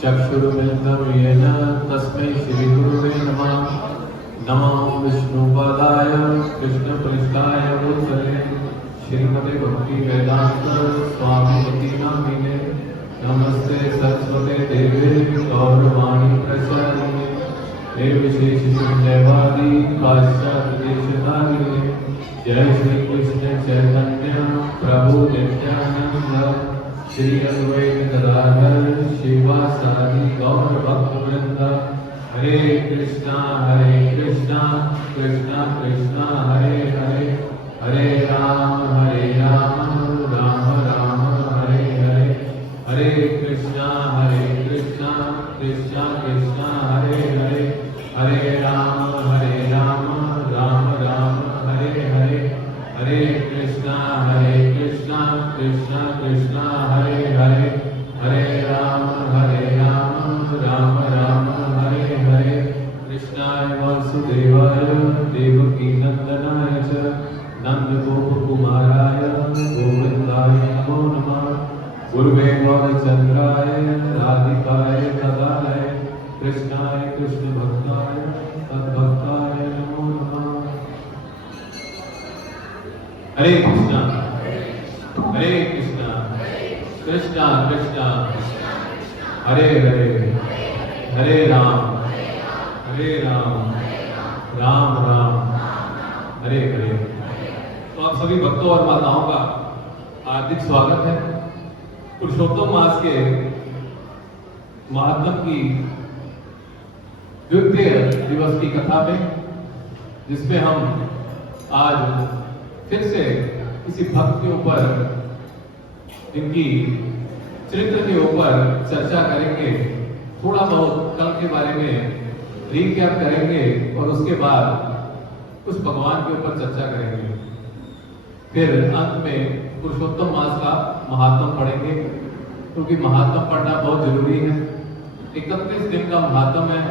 चक्षुरुमिलितं येन तस्मै श्रीगुरुवे नमः। नमो विष्णुपादाय कृष्णपृष्ठाय भूतले श्रीमते भक्ति वेदांत स्वामिनिति नामिने। नमस्ते सरस्वते देवे गौरवाणी प्रचारिणे निर्विशेष शून्यवादी पाश्चात्यदेशधारिणे। जय श्री कृष्ण चैतन्य प्रभु नित्यानंद श्री अद्वैत गदाधर शिवासादि गौर भक्तवृंद। हरे कृष्णा कृष्णा कृष्णा हरे हरे, हरे राम राम राम हरे हरे। हरे कृष्णा कृष्णा कृष्णा हरे हरे, हरे राम राम राम हरे हरे। हरे कृष्णा कृष्णा कृष्णा हरे हरे, हरे राम राम राम हरे हरे। कृष्णाय वासुदेवाय देवकी नंदनाय च नंदगोपकुमाराय गोविंदाय नमो नमः। गुरुवे गौरचंद्राय राधिकाय तदालय कृष्णाय कृष्ण भक्ताय तद्भक्ताय नमो नमः। हरे कृष्णा कृष्णा कृष्णा हरे हरे, हरे राम राम राम हरे हरे। तो आप सभी भक्तों और माताओं का हार्दिक स्वागत है पुरुषोत्तम मास के महात्म की द्वितीय दिवस की कथा में, जिसमें हम आज फिर से किसी भक्त के ऊपर, इनकी चरित्र के ऊपर चर्चा करेंगे। थोड़ा बहुत कल के बारे में रिकैप करेंगे और उसके बाद कुछ भगवान के ऊपर चर्चा करेंगे। फिर अंत में पुरुषोत्तम मास का महात्म पढ़ेंगे, क्योंकि महात्म पढ़ना बहुत जरूरी है। 31 दिन का महात्म है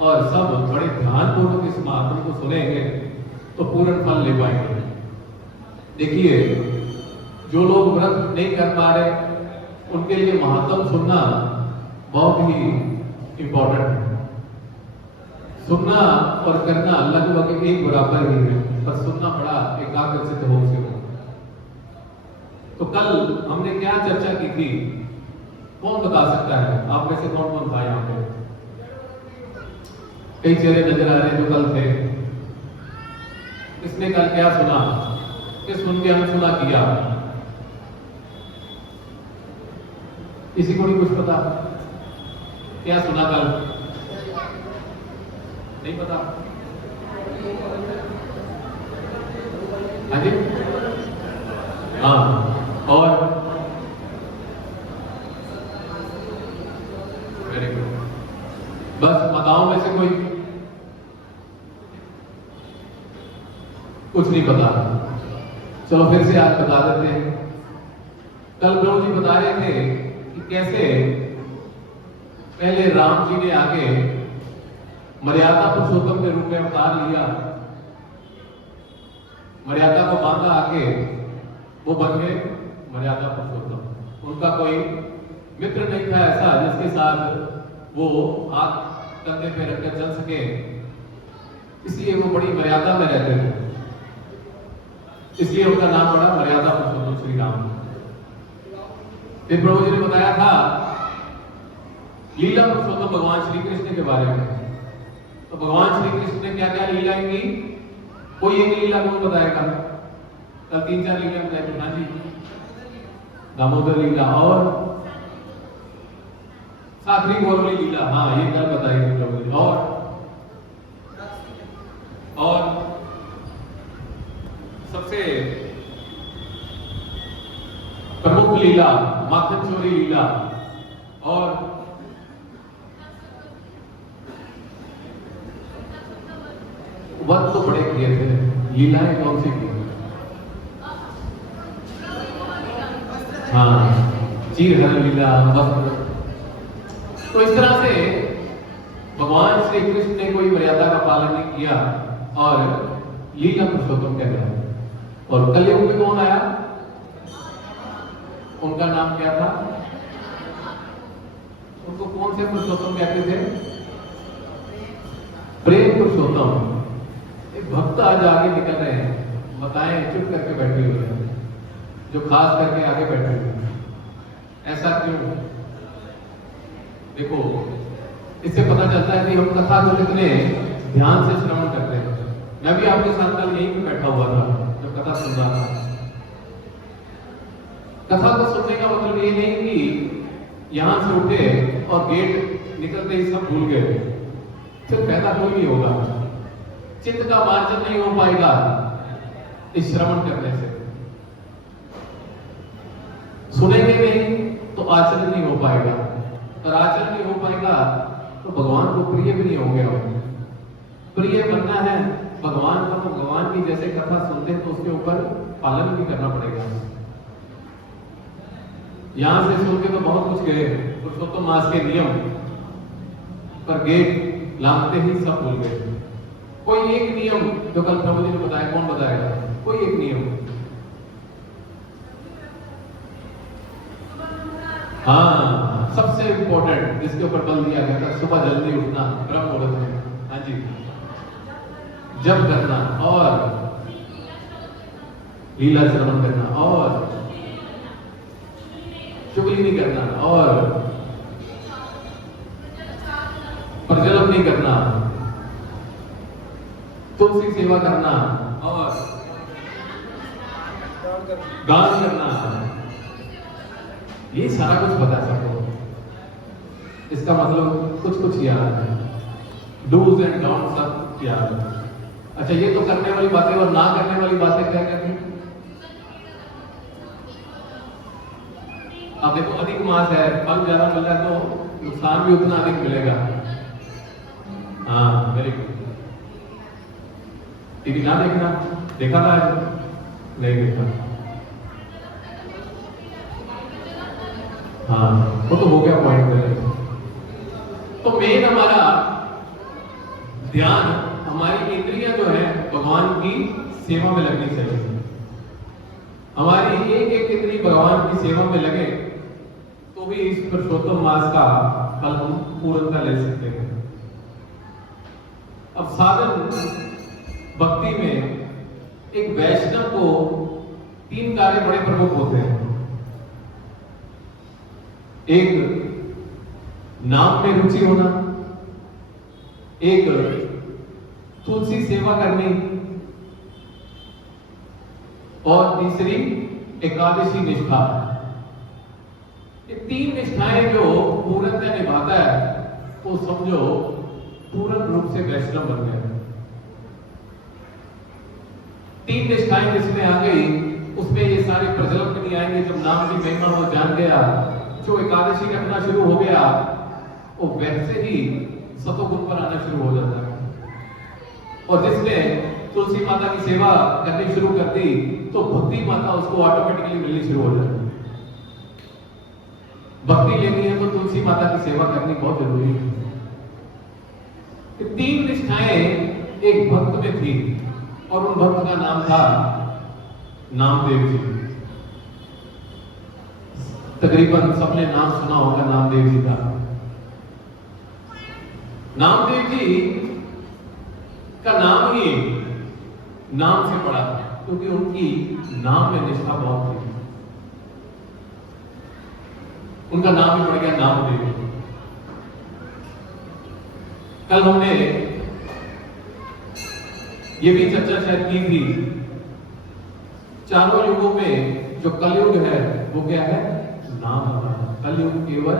और सब बड़े ध्यानपूर्वक इस महात्म को सुनेंगे तो पूर्ण फल ले पाएंगे। देखिए, जो लोग व्रत नहीं कर पा रहे उनके लिए महात्म सुनना बहुत ही इम्पोर्टेंट है। सुनना और करना लगभग एक बराबर ही है, पर सुनना बड़ा एकाग्रचित्त हो से हो। तो कल हमने क्या चर्चा की थी, कौन बता सकता है? आप में से कौन कौन था यहाँ पे? कई चेहरे नजर आ रहे हैं जो कल थे। किसने कल क्या सुना, किस सुन के अनसुना किया? किसी को नहीं कुछ पता? क्या सुना कल? नहीं पता? हाँ जी, हाँ। और वेरी गुड। बस माताओं में से कोई कुछ नहीं पता? चलो फिर से आज बता देते हैं। कल प्रभु जी बता रहे थे कि कैसे पहले राम जी ने आके मर्यादा पुरुषोत्तम के रूप में अवतार लिया, मर्यादा को बांधा आके, वो बन गए मर्यादा पुरुषोत्तम। उनका कोई मित्र नहीं था ऐसा जिसके साथ वो हाथ कंधे पे रखकर चल सके, इसलिए वो बड़ी मर्यादा में रहते थे। इसलिए उनका नाम पड़ा मर्यादा पुरुषोत्तम श्री राम। फिर प्रभु जी ने बताया था लीला पुरुषोत्तम भगवान श्री कृष्ण के बारे में। तो भगवान श्री कृष्ण ने क्या क्या लीला की, कोई एक लीला कौन बताएगा? कल 3-4 लीला बताएंगे। हाँ जी, दामोदर लीला और साखरी गौरवली लीला, हाँ ये कल बताएंगे प्रभु जी। और सबसे प्रमुख लीला माखन चोरी लीला, और वक्त तो बड़े किए थे, लीलाएं कौन सी की? हाँ, चीरहरण लीला, वस्त्र। तो इस तरह से भगवान श्री कृष्ण ने कोई मर्यादा का पालन नहीं किया और लीला पुरुषोत्तम कह रहे हैं। और कलयुग में कौन आया? उनका नाम क्या था? कौन से पुरुषोत्तम कहते थे? प्रेम पुरुषोत्तम। एक भक्त आज आगे निकल रहे हैं, बताएं चुप करके बैठे हुए हैं, जो खास करके आगे बैठे हुए हैं। ऐसा क्यों? देखो, इससे पता चलता है कि हम कथा को कितने ध्यान से श्रवण करते हैं। मैं भी आपके साथ कल यहीं पे बैठा हुआ था जब कथा सुन रहा था। कथा को सुनने का मतलब ये नहीं कि यहां से उठे और गेट निकलते ही सब भूल गए, फिर पैदा कोई नहीं होगा। चित्त का मार्जन नहीं हो पाएगा इस श्रवण करने से। सुनेंगे नहीं तो आचरण नहीं हो पाएगा, और आचरण नहीं हो पाएगा तो भगवान को प्रिय भी नहीं होंगे। हम प्रिय बनना है भगवान का, तो भगवान की जैसे कथा सुनते हैं तो उसके ऊपर पालन भी करना पड़ेगा। यहां से सुन के तो बहुत कुछ गए, पुरुषोत्तम मास के नियम, पर गेट लांघते ही सब भूल गए। कोई एक नियम जो कल प्रभु जी ने बताया, कौन बताएगा? कोई एक नियम। हाँ, सबसे इंपॉर्टेंट जिसके ऊपर बल दिया गया था, सुबह जल्दी उठना ब्रह्म मुहूर्त में। हाँ जी, जप करना और लीला श्रवण करना और चुगली नहीं करना और प्रज्वलन नहीं करना, तुलसी सेवा करना और दान करना। ये सारा कुछ बता सको, इसका मतलब कुछ कुछ याद है, डूज एंड डोंट सब याद है। अच्छा, ये तो करने वाली बातें, और ना करने वाली बातें क्या कहती हैं? अब देखो, अधिक मास है, फल ज्यादा मिल रहा है तो नुकसान भी उतना अधिक मिलेगा। हाँ, वेरी गुड। टीवी ना देखना, देखा था? नहीं देखा। हाँ, वो तो हो गया पॉइंट। तो मेन हमारा ध्यान, हमारी इंद्रियां जो है भगवान की सेवा में लगनी चाहिए। हमारी एक एक इंद्रिय भगवान की सेवा में लगे तो भी इस पुरुषोत्तम मास का फल हम पूर्णता ले सकते हैं। अब साधन भक्ति में एक वैष्णव को 3 कार्य बड़े प्रमुख होते हैं। एक, नाम में रुचि होना, एक तुलसी सेवा करनी, और तीसरी एकादशी निष्ठा। ये 3 निष्ठाएं जो पूर्णतः निभाता है तो समझो पूर्ण रूप से वैष्णव बन गया। 3 निष्ठाएं जिसमें आ गई उसमें ये सारे प्रज्वलन में नहीं आएंगे। जब नाम की महिमा वो जान गया, जो एकादशी रखना शुरू हो गया, वो वैसे ही सतोगुण पर आना शुरू हो जाता है। और जिसने तुलसी माता की सेवा करनी शुरू कर दी तो भक्ति माता उसको ऑटोमेटिकली मिलनी शुरू हो जाती है। भक्ति लेनी है तो तुलसी माता की सेवा करनी बहुत जरूरी है। 3 निष्ठाएं एक भक्त में थी, और उन भक्त का नाम था नामदेव जी। तकरीबन सबने नाम सुना होगा नामदेव जी का। नामदेव जी का नाम ही नाम से पड़ा, क्योंकि उनकी नाम में निष्ठा बहुत थी। उनका नाम ही पड़ गया नामदेव। कल हमने ये भी चर्चा शायद की थी, चारों युगों में जो कलयुग है वो क्या है? नाम हमारा। कलयुग केवल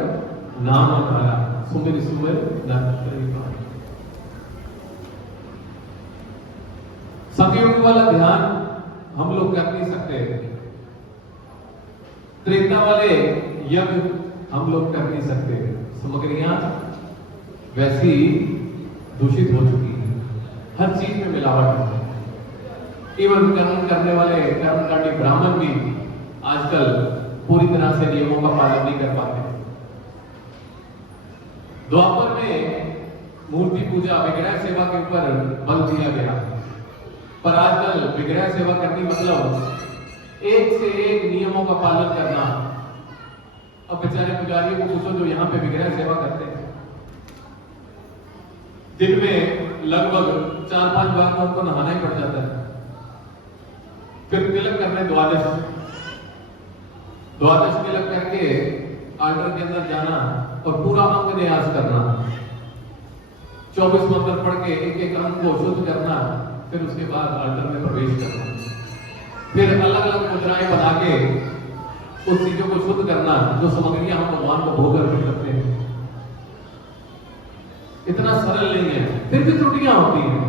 नाम हमारा, सुमिर सुमिर नर। सतयुग वाला ध्यान हम लोग कर नहीं सकते, त्रेता वाले यज्ञ हम लोग कर नहीं सकते। सामग्रियां वैसी दूषित हो चुकी है, हर चीज में मिलावट है। केवल कर्म करने वाले कर्मकांडी ब्राह्मण भी आजकल पूरी तरह से नियमों का पालन नहीं कर पाते। द्वापर में मूर्ति पूजा, विग्रह सेवा के ऊपर बल दिया गया, पर आजकल विग्रह सेवा करनी मतलब एक से एक नियमों का पालन करना। अब बेचारे पुजारियों को पूछो जो यहाँ पे विग्रह सेवा करते हैं, दिन में लगभग 4-5 बार तो उनको नहाना ही पड़ जाता है। फिर तिलक करने द्वादश तिलक करके आल्टर के अंदर जाना और पूरा अंग न्यास करना, 24 मंत्र पढ़ के एक एक अंग को शुद्ध करना, फिर उसके बाद आल्टर में प्रवेश करना, फिर अलग अलग मुद्राएं बना के उस चीजों को शुद्ध करना जो सामग्रियां हम भगवान को भोग अर्पित करते हैं। इतना सरल नहीं है, फिर भी त्रुटियां होती हैं।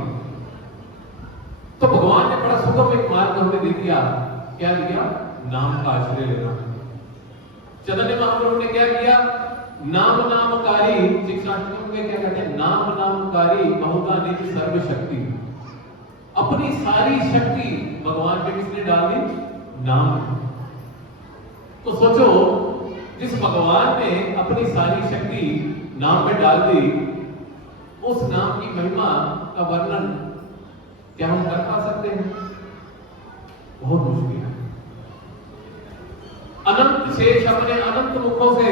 तो भगवान ने बड़ा सुगम एक मार्ग हमें दे दिया। क्या दिया? नाम का आश्रय लेना। चैतन्य महाप्रभु ने क्या किया? नाम नामकारी, शिक्षाशास्त्रों में क्या कहते हैं? नाम नामकारी बहुधा निज सर्व शक्ति। अपनी सारी शक्ति भगवान पे किसने डाल दी? नाम। तो सोचो, जिस भगवान ने अपनी सारी शक्ति नाम में डाल दी, उस नाम की महिमा का वर्णन क्या हम कर पा सकते हैं? बहुत मुश्किल है। अनंत शेष अपने अनंत मुखों से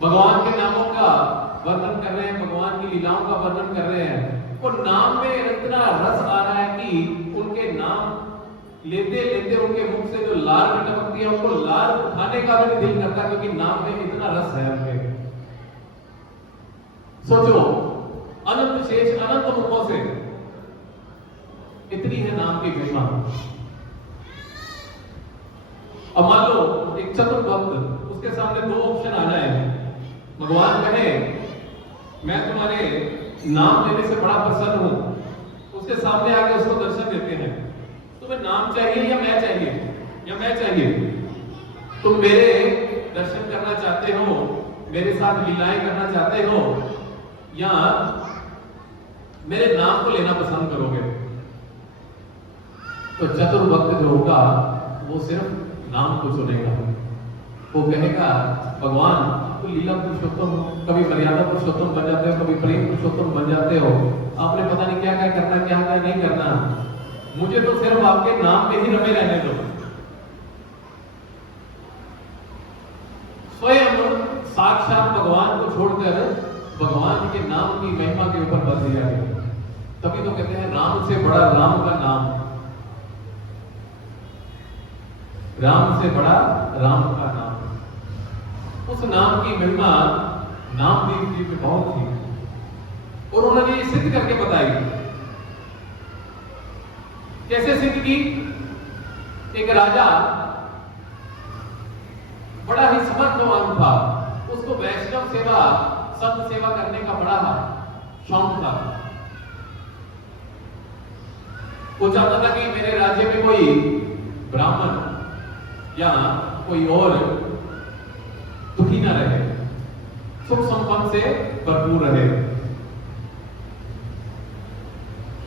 भगवान के नामों का वर्णन कर रहे हैं, भगवान की लीलाओं का वर्णन कर रहे हैं। वो नाम में इतना रस आ रहा है कि उनके नाम लेते लेते उनके मुख से जो लार टपकती है, उनको लार उठाने का भी दिल करता, क्योंकि नाम में इतना रस है उनके। सोचो, अनंत शेष अनंत मुखों से इतनी है नाम की महिमा। अब मान लो एक चतुर भक्त, उसके सामने 2 ऑप्शन आ जाए। भगवान कहे मैं तुम्हारे नाम लेने से बड़ा प्रसन्न हूं, उसके सामने आके उसको दर्शन देते हैं। तुम्हें नाम चाहिए या मैं चाहिए? या मैं चाहिए? तुम मेरे दर्शन करना चाहते हो, मेरे साथ लीलाएं करना चाहते हो, या मेरे नाम को लेना पसंद करोगे? तो चतुर भक्त जो होगा वो सिर्फ नाम को चुनेगा। वो कहेगा भगवान तो लीला पुरुषोत्तम, कभी मर्यादा पुरुषोत्तम बन जाते हो, कभी प्रेम पुरुषोत्तम बन जाते हो, आपने पता नहीं क्या क्या करना, क्या क्या नहीं करना, मुझे तो सिर्फ आपके नाम में ही रमे रहने दो। स्वयं साक्षात भगवान को छोड़कर भगवान के नाम की महिमा के ऊपर बल दिया गया। तभी तो कहते हैं राम से बड़ा राम का नाम, राम से बड़ा राम का नाम। उस नाम की महिमा नामदेव जी में बहुत थी और उन्होंने ये सिद्ध करके बताई। कैसे सिद्ध की? एक राजा बड़ा ही समर्थवान था, उसको वैष्णव सेवा, संत सेवा करने का बड़ा शौक था। वो चाहता था कि मेरे राज्य में कोई ब्राह्मण या कोई और दुखी ना रहे, सुख संपन्न से भरपूर रहे।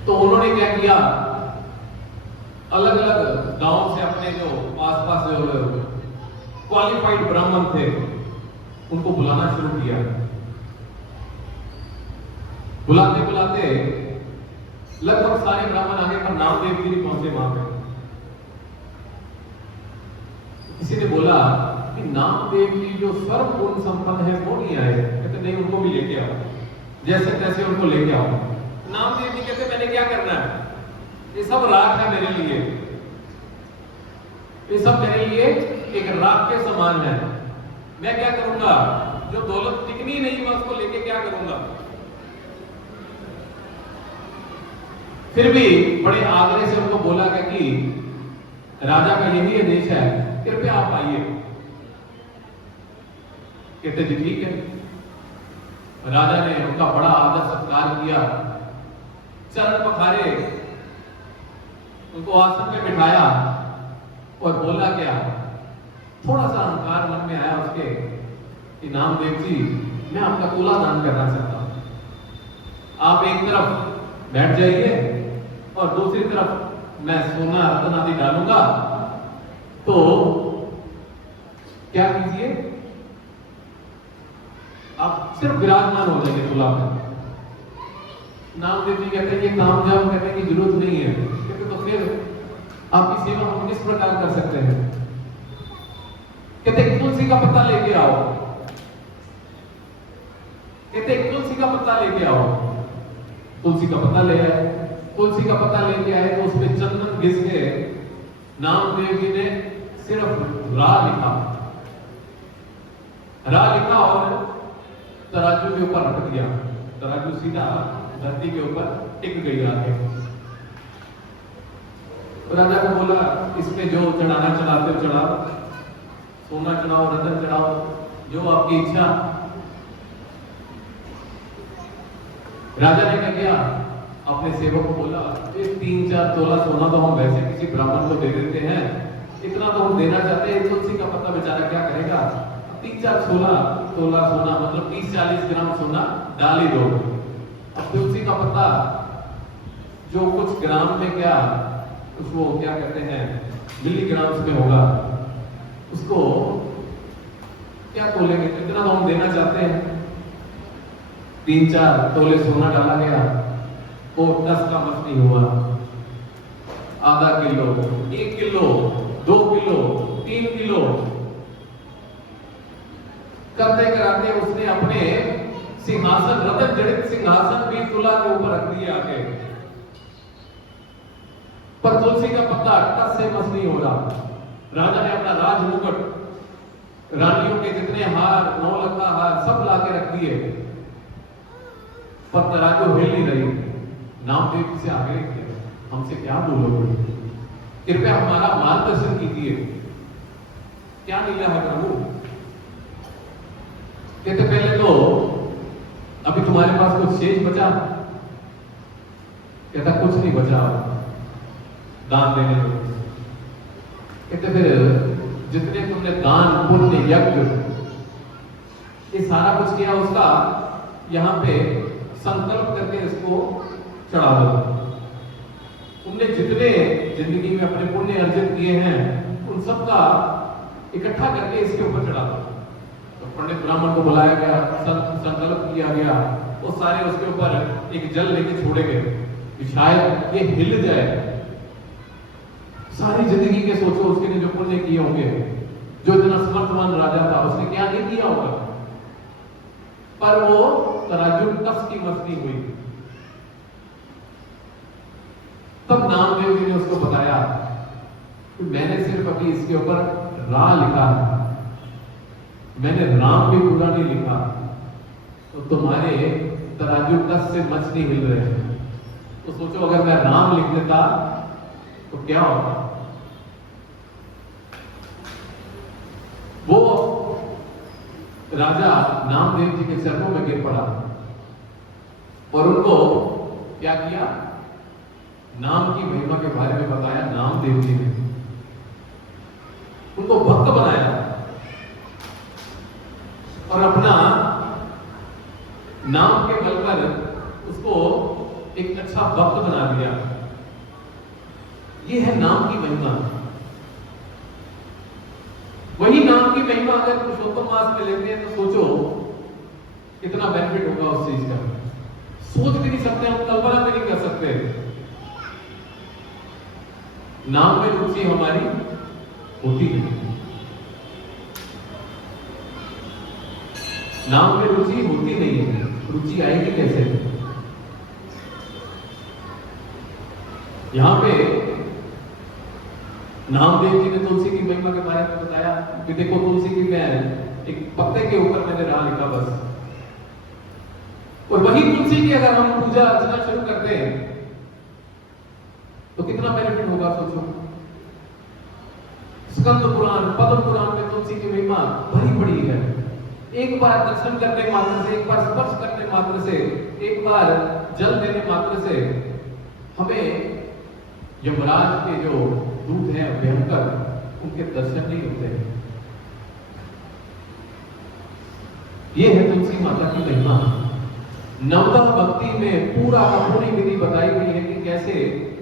तो उन्होंने क्या किया? अलग अलग गांव से अपने जो आसपास जो क्वालिफाइड ब्राह्मण थे उनको बुलाना शुरू किया। बुलाते बुलाते लगभग सारे ब्राह्मण आगे, पर नामदेव जी नहीं पहुंचे वहां पे। किसी ने बोला कि नामदेव जी जो सर्व गुण संपन्न है वो नहीं आए। कहते नहीं, उनको भी लेके आओ, जैसे तैसे उनको लेके आओ। नामदेव जी कहते मैंने क्या करना है? ये सब राख है मेरे लिए, ये सब मेरे लिए एक राख के समान है। मैं क्या करूंगा? जो दौलत टिकनी नहीं मैं उसको लेके क्या करूंगा? फिर भी बड़े आग्रह से उनको बोला गया कि राजा का यही आदेश है, कृपया आप आइए। कहते जी ठीक है। राजा ने उनका बड़ा आदर सत्कार किया, चरण पखारे, उनको आसन में बिठाया और बोला क्या? थोड़ा सा अहंकार मन में आया उसके कि नामदेव जी मैं आपका तुला दान करना चाहता हूं। आप एक तरफ बैठ जाइए और दूसरी तरफ मैं सोना रत्न आदि डालूंगा, तो क्या कीजिए, आप सिर्फ विराजमान हो जाइए तुला में। नामदेव जी कहते हैं ये काम जाम करने की जरूरत नहीं है। कहते तो फिर आपकी सेवा हम किस प्रकार कर सकते हैं? कहते तुलसी का पत्ता लेके आओ। कहते तुलसी का पत्ता लेके आओ। तुलसी का पत्ता ले आए। तुलसी का पत्ता लेके आए तो उसमें चंदन घिस के नामदेव जी ने सिर्फ रा लिखा। रा लिखा और तराजू के ऊपर रख दिया। तराजू सीधा धरती के ऊपर टिक गई आके। राजा को बोला इसमें जो चढ़ाना चढ़ाते हो चढ़ाओ, सोना चढ़ाओ, रतन चढ़ाओ, जो आपकी इच्छा। राजा ने क्या किया, अपने सेवक को बोला 3-4 तोला सोना तो हम वैसे किसी ब्राह्मण को दे देते हैं, इतना तो हम देना चाहते हैं। तुलसी का पत्ता बेचारा क्या करेगा, 3-4 तोला सोना मतलब 30-40 ग्राम सोना डाल ही दो। अब तुलसी का पत्ता जो कुछ ग्राम में क्या उसको क्या कहते हैं मिलीग्राम्स में होगा, उसको क्या तोलेंगे, इतना तो हम देना चाहते हैं। 3-4 तोले सोना डाला गया, वो 10 का मत नहीं हुआ। आधा किलो, 1 किलो, 2 किलो, 3 किलो करते कराते उसने अपने सिंहासन, रतन जड़ित सिंहासन भी तुला के ऊपर रख दिया आगे। पर तुलसी का पत्ता टस से मस नहीं हो रहा। राजा ने अपना राज मुकुट, रानियों के जितने हार, 9 लखा हार सब ला के रख दिए, पर तराजू हिल नहीं रही। नामदेव जी से आगे किया, हमसे क्या बोलोगे, कृपया हमारा मार्गदर्शन कीजिए, क्या लीला है प्रभु। कहते पहले तो अभी तुम्हारे पास कुछ शेष बचा? कहता कुछ नहीं बचा, दान देने दो। कहते फिर जितने तुमने दान, पुण्य, यज्ञ ये सारा कुछ किया उसका यहाँ पे संकल्प करके इसको चढ़ा दो। तुमने जितने जिंदगी में अपने पुण्य अर्जित किए हैं उन सबका इकट्ठा करके इसके ऊपर चढ़ा दो। तो पंडित ब्राह्मण को बुलाया गया, संकल्प किया गया, वो सारे उसके ऊपर एक जल लेके छोड़े गए कि शायद ये हिल जाए। सारी जिंदगी के सोचो उसके ने जो पुण्य किए होंगे, जो इतना समर्थवान राजा था उसने क्या नहीं किया होगा, पर वो तराजू टस की मस नहीं हुई। तब नामदेव जी ने उसको बताया कि मैंने सिर्फ अभी इसके ऊपर रा लिखा है, मैंने राम भी पूरा नहीं लिखा, तो तुम्हारे तराजू टस से मच नहीं हिल रहे हैं। तो सोचो अगर मैं राम लिख देता तो क्या होता। वो राजा नामदेव जी के चरणों में गिर पड़ा और उनको क्या किया, नाम की महिमा के बारे में बताया। नामदेव जी ने उनको भक्त बनाया और अपना नाम के बल पर उसको एक अच्छा भक्त बना दिया। ये है नाम की महिमा। वही नाम की महिमा अगर पुरुषोत्तम मास में लेते हैं तो सोचो कितना बेनिफिट होगा उस चीज का। सोच भी नहीं सकते हम, कल्पना भी नहीं कर सकते। नाम में रुचि हमारी होती है, नाम में रुचि होती नहीं है, रुचि आएगी कैसे। यहां पे नामदेव जी ने तुलसी की महिमा के बारे में बताया कि देखो तुलसी की मैं एक पत्ते के ऊपर मैंने रा लिखा बस। और वही तुलसी की अगर हम पूजा अर्चना शुरू करते हैं तो कितना बेनिफिट होगा सोचो। स्कंद पुराण, पद्म पुराण में तुलसी की महिमा भरी पड़ी है। एक बार दर्शन करने मात्र से, एक बार स्पर्श करने मात्र से, एक बार जल देने मात्र से हमें यमराज के जो दूत हैं भयंकर, उनके दर्शन नहीं होते हैं। ये है तुलसी माता की महिमा। नवदह भक्ति में पूरा पूरी विधि बताई गई है कि कैसे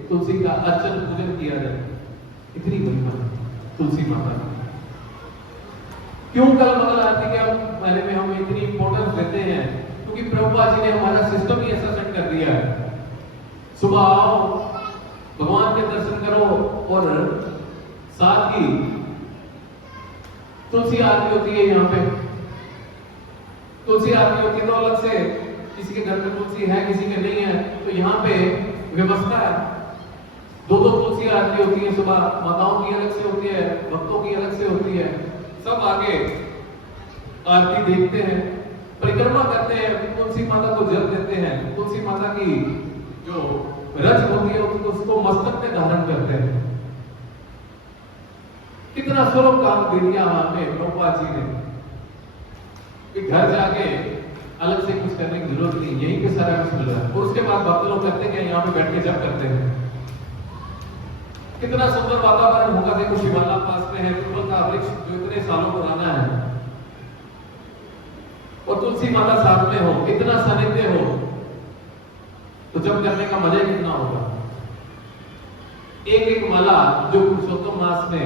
तुलसी का अर्चन पूजन किया जाए। इतनी महिमा तुलसी माता की। क्यों कल मंगल आरती के बारे में हम इतनी इंपॉर्टेंस देते हैं? क्योंकि प्रभुपाद जी ने हमारा सिस्टम ही ऐसा सेट कर दिया है। सुबह आओ, भगवान के दर्शन करो और साथ ही तुलसी आरती होती है यहाँ पे, तुलसी आरती होती है तो अलग से किसी के घर में तुलसी है किसी के नहीं है, तो यहाँ पे व्यवस्था है। दो दो तुलसी आरती होती है, सुबह माताओं की अलग से होती है, भक्तों की अलग से होती है। सब आगे आरती देखते हैं, परिक्रमा करते हैं, तुलसी माता को जल देते हैं, तुलसी माता की जो रज होती है उसको मस्तक में धारण करते हैं। कितना सुलभ काम दे दिया हमें प्रभुपाद जी ने कि घर जाके अलग से कुछ करने की जरूरत नहीं, यहीं पे सारा कुछ मिल रहा है। और उसके बाद भक्त लोग कहते हैं कि यहाँ पे बैठ के जब करते हैं। कितना सुंदर वातावरण होगा, देखो शिवाला पास में है, पीपल का वृक्ष जो इतने सालों पुराना है, और तुलसी माता साथ में हो, इतना सानिध्य हो, तो जब करने का मजा कितना होगा। एक एक माला जो पुरुषोत्तम मास में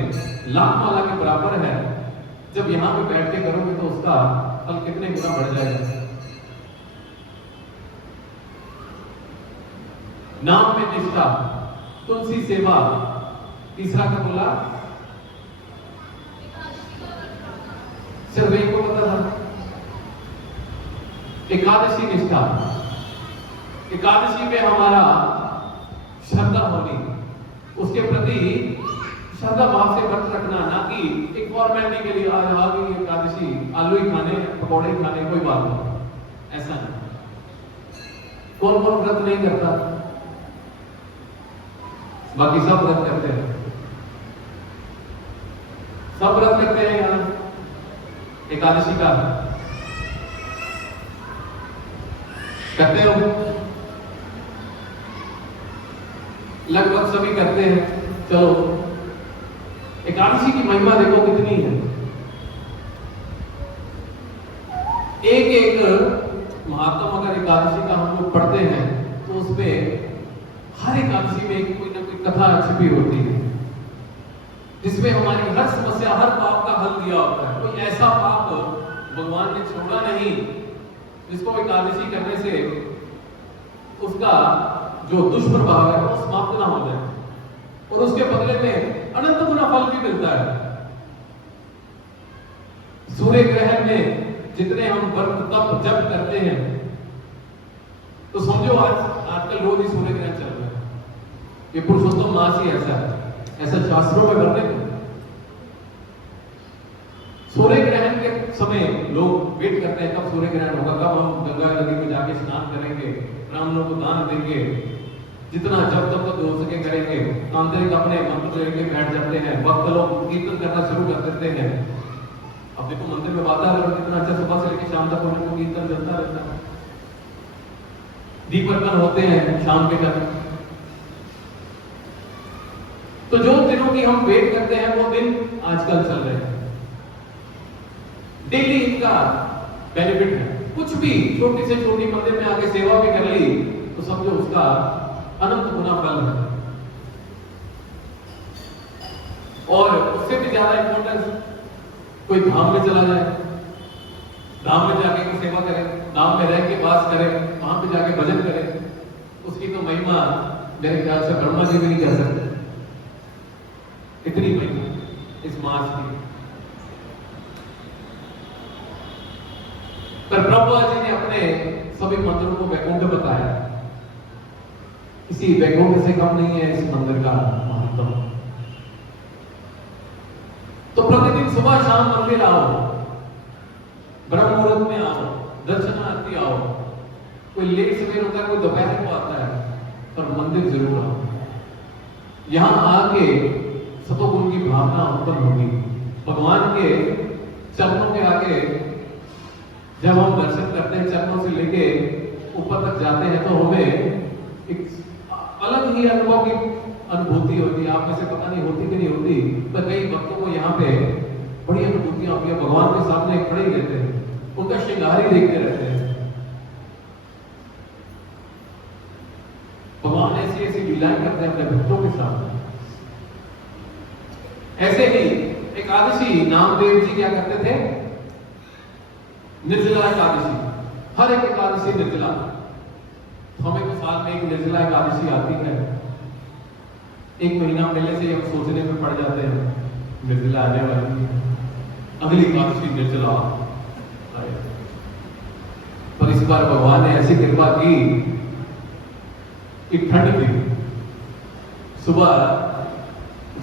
लाख माला के बराबर है, जब यहां पे बैठ के करोगे तो उसका फल कितने गुना बढ़ जाएगा। नाम में निष्ठा, तुलसी सेवा, तीसरा क्या बोला, सिर्फ एक को पता था, एकादशी निष्ठा। एकादशी में हमारा श्रद्धा होनी, उसके प्रति श्रद्धा भाव से व्रत रखना, ना कि एक फॉर्मेलिटी के लिए आज आ गई एकादशी, आलू ही खाने, पकौड़े ही खाने, कोई बात नहीं, ऐसा नहीं। कौन कौन व्रत नहीं करता, बाकी सब व्रत करते हैं, सब व्रत करते हैं। यहाँ एकादशी का करते हो, लगभग सभी करते हैं। चलो एकादशी की महिमा देखो कितनी है। एक एक महात्मा अगर एकादशी का हम लोग पढ़ते हैं तो उसमें हर एकादशी में कोई ना कोई कथा छिपी होती है, जिसमें हमारी हर समस्या, हर पाप का हल दिया होता है। कोई ऐसा पाप भगवान ने छोड़ा नहीं जिसको एकादशी करने से उसका जो दुष्प्रभाव है वो समाप्त ना हो जाए, और उसके बदले में अनंत गुना फल भी मिलता है। सूर्य ग्रहण में जितने हम व्रत तप जप करते हैं, तो समझो आजकल रोज ही सूर्य ग्रहण चल रहा है, ये पुरुषोत्तम मास ही ऐसा है, ऐसा शास्त्रों में वर्णित है। सूर्य ग्रहण के समय लोग वेट करते हैं कब सूर्य ग्रहण होगा, कब हम गंगा नदी में जाके स्नान करेंगे, ब्राह्मणों को दान देंगे, जितना जब तक तो हो सके करेंगे, तांत्रिक अपने मंत्र लेके बैठ जाते हैं, भक्त लोग कीर्तन करना शुरू कर देते हैं। अब देखो मंदिर में वातावरण कितना अच्छा, सुबह से लेकर शाम तक उनको कीर्तन चलता रहता है, दीपार्पण होते हैं शाम के टाइम। तो जो दिनों की हम वेट करते हैं वो दिन आजकल चल रहे हैं, डेली इनका बेनिफिट है। कुछ भी छोटी से छोटी मंदिर में आके सेवा भी कर ली तो समझो उसका अनंत गुना फल है। और उससे भी ज्यादा इंपॉर्टेंस, कोई धाम में चला जाए, धाम में जाके कोई सेवा करे, धाम में रह के वास करे, वहां पे जाके भजन करे, उसकी तो महिमा मेरे ख्याल से ब्रह्मा जी भी नहीं कह सकते, इतनी महिमा इस मास की। पर प्रभुपाद जी ने अपने सभी मंदिरों को वैकुंठ बताया, किसी वैकुंठ से कम नहीं है इस मंदिर का महत्व। तो प्रतिदिन सुबह शाम मंदिर आओ, ब्रह्म मुहूर्त में आओ, दर्शनार्थी आओ, कोई लेट सवेर होता है, कोई दोपहर को आता है, पर मंदिर जरूर आओ। यहां आके सतोगुण की भावना उत्पन्न होगी, भगवान के चरणों के आगे जब हम दर्शन करते हैं, चरणों से लेके ऊपर तक जाते हैं, तो हमें एक अलग ही अनुभव की अनुभूति होती है। आप में से पता नहीं होती कि नहीं होती, पर कई भक्तों को यहाँ पे बड़ी अनुभूतियां होती है, भगवान के सामने खड़े ही रहते हैं, उनका श्रृंगार ही देखते रहते हैं। भगवान ऐसी ऐसी लीलाएं करते हैं अपने भक्तों के साथ। ऐसे ही एकादशी नामदेव जी क्या करते थे, निर्जला एकादशी, हर एक एकादशी निर्जला। हमें तो साल में एक निर्जला एकादशी आती है, एक महीना पहले से हम सोचने में पड़ जाते हैं निर्जला आने वाली है, अगली एकादशी निर्जला आए। पर इस बार भगवान ने ऐसी कृपा की कि ठंड थी। सुबह